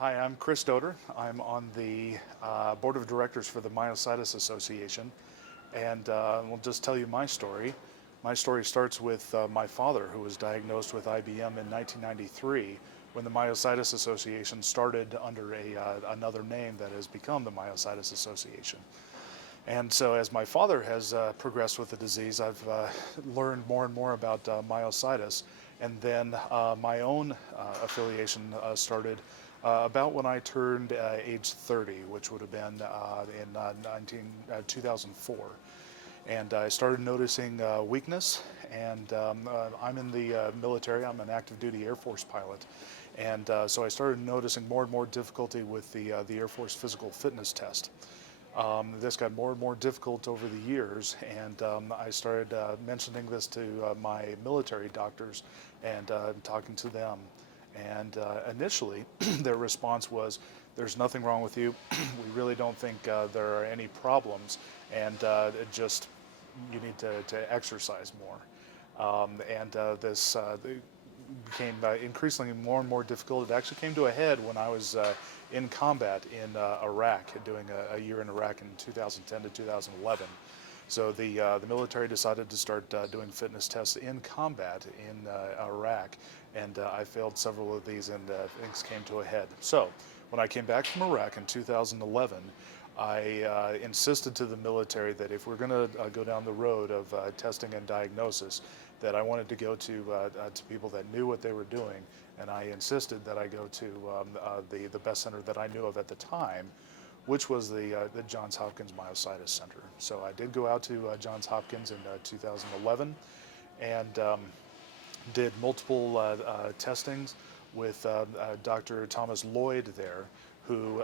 Hi, I'm Chris Dotur. I'm on the board of directors for the Myositis Association, and we'll just tell you my story. My story starts with my father, who was diagnosed with IBM in 1993 when the Myositis Association started under another name that has become the Myositis Association. And so as my father has progressed with the disease, I've learned more and more about myositis. And then my own affiliation started about when I turned age 30, which would have been in 2004. And I started noticing weakness, and I'm in the military. I'm an active duty Air Force pilot. And so I started noticing more and more difficulty with the Air Force physical fitness test. This got more and more difficult over the years, and I started mentioning this to my military doctors and talking to them. And initially, their response was, "There's nothing wrong with you. We really don't think there are any problems, and just you need to exercise more." This became increasingly more and more difficult. It actually came to a head when I was in combat in Iraq, doing a year in Iraq in 2010 to 2011. So the military decided to start doing fitness tests in combat in Iraq, and I failed several of these, and things came to a head. So when I came back from Iraq in 2011, I insisted to the military that if we're going to go down the road of testing and diagnosis, that I wanted to go to people that knew what they were doing, and I insisted that I go to the best center that I knew of at the time, which was the Johns Hopkins Myositis Center. So I did go out to Johns Hopkins in 2011 and did multiple testings with Dr. Thomas Lloyd there, who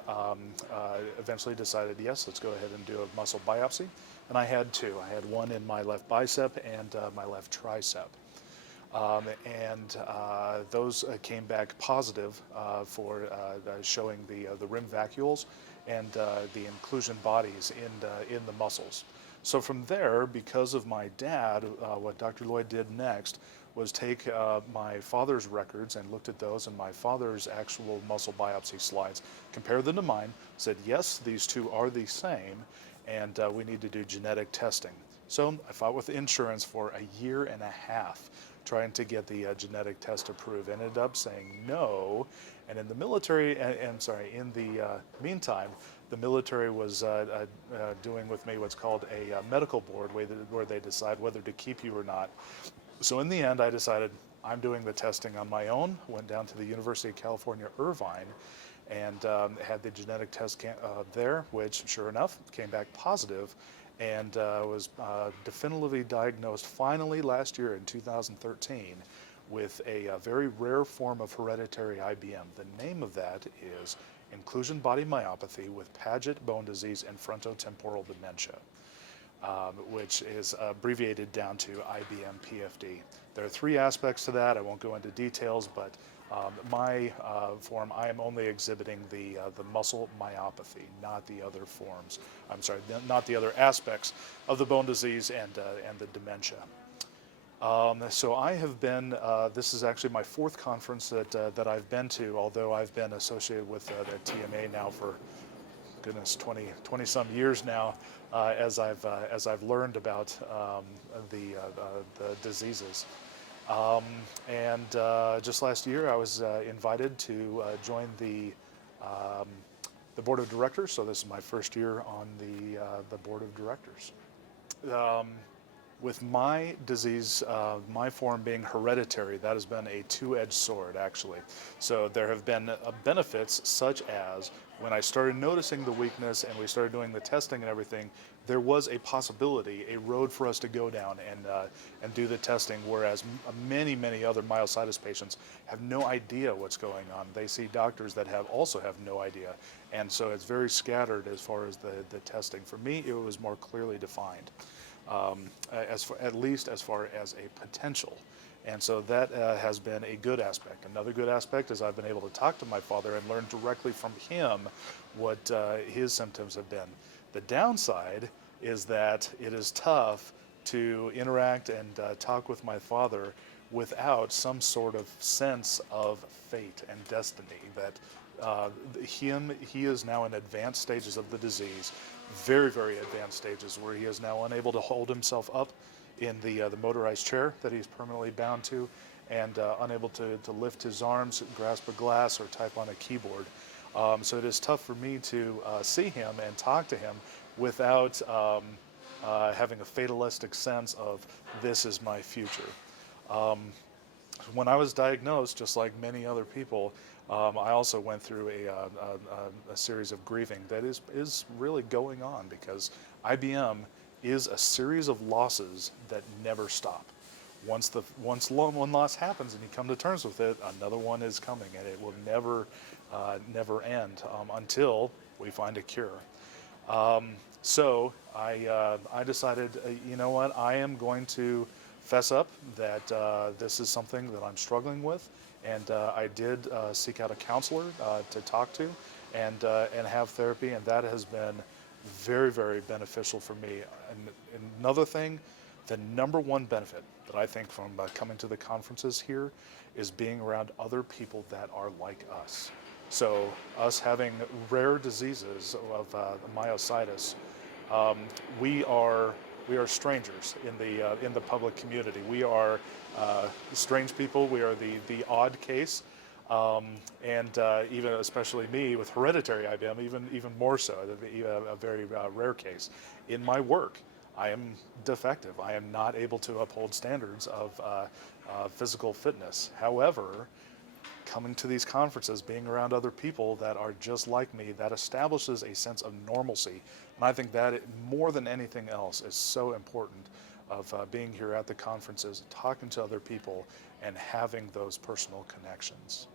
eventually decided, yes, let's go ahead and do a muscle biopsy. And I had two. I had one in my left bicep and my left tricep. Those came back positive for showing the rim vacuoles and the inclusion bodies in the muscles. So from there, because of my dad, what Dr. Lloyd did next was take my father's records and looked at those and my father's actual muscle biopsy slides, compared them to mine, said, yes, these two are the same, and we need to do genetic testing. So I fought with insurance for a year and a half trying to get the genetic test approved. Ended up saying no, and in the military, in the meantime, the military was doing with me what's called a medical board, where they decide whether to keep you or not. So in the end, I decided I'm doing the testing on my own, went down to the University of California, Irvine, and had the genetic test there, which sure enough came back positive, and was definitively diagnosed finally last year in 2013 with a very rare form of hereditary IBM. The name of that is inclusion body myopathy with Paget bone disease and frontotemporal dementia, which is abbreviated down to IBM PFD. There are three aspects to that. I won't go into details, but my form, I am only exhibiting the muscle myopathy, not the other forms. I'm sorry, not the other aspects of the bone disease and the dementia. So I have been, this is actually my fourth conference that I've been to, although I've been associated with the TMA now for, goodness, 20 some years now, as I've learned about the diseases. Just last year, I was invited to join the board of directors. So this is my first year on the board of directors. With my disease, my form being hereditary, that has been a two-edged sword, actually. So there have been benefits, such as when I started noticing the weakness and we started doing the testing and everything, there was a possibility, a road for us to go down and do the testing, whereas many other myositis patients have no idea what's going on. They see doctors that also have no idea, and so it's very scattered as far as the testing. For me, it was more clearly defined. At least as far as a potential. And so that has been a good aspect. Another good aspect is I've been able to talk to my father and learn directly from him what his symptoms have been. The downside is that it is tough to interact and talk with my father without some sort of sense of fate and destiny, that he is now in advanced stages of the disease, very, very advanced stages, where he is now unable to hold himself up in the motorized chair that he's permanently bound to, and unable to lift his arms, grasp a glass, or type on a keyboard. So it is tough for me to see him and talk to him without having a fatalistic sense of this is my future. When I was diagnosed, just like many other people, I also went through a series of grieving that is really going on, because IBM is a series of losses that never stop. Once one loss happens and you come to terms with it, another one is coming, and it will never end until we find a cure. So I decided, you know what, I am going to fess up that this is something that I'm struggling with, and I did seek out a counselor to talk to and have therapy, and that has been very, very beneficial for me. And another thing, the number one benefit that I think from coming to the conferences here is being around other people that are like us. So us having rare diseases of myositis, we are strangers in the public community. We are strange people. We are the odd case, and even especially me with hereditary IBM, even more so, a very rare case. In my work, I am defective. I am not able to uphold standards of physical fitness. However, coming to these conferences, being around other people that are just like me, that establishes a sense of normalcy. And I think that more than anything else is so important, of being here at the conferences, talking to other people, and having those personal connections.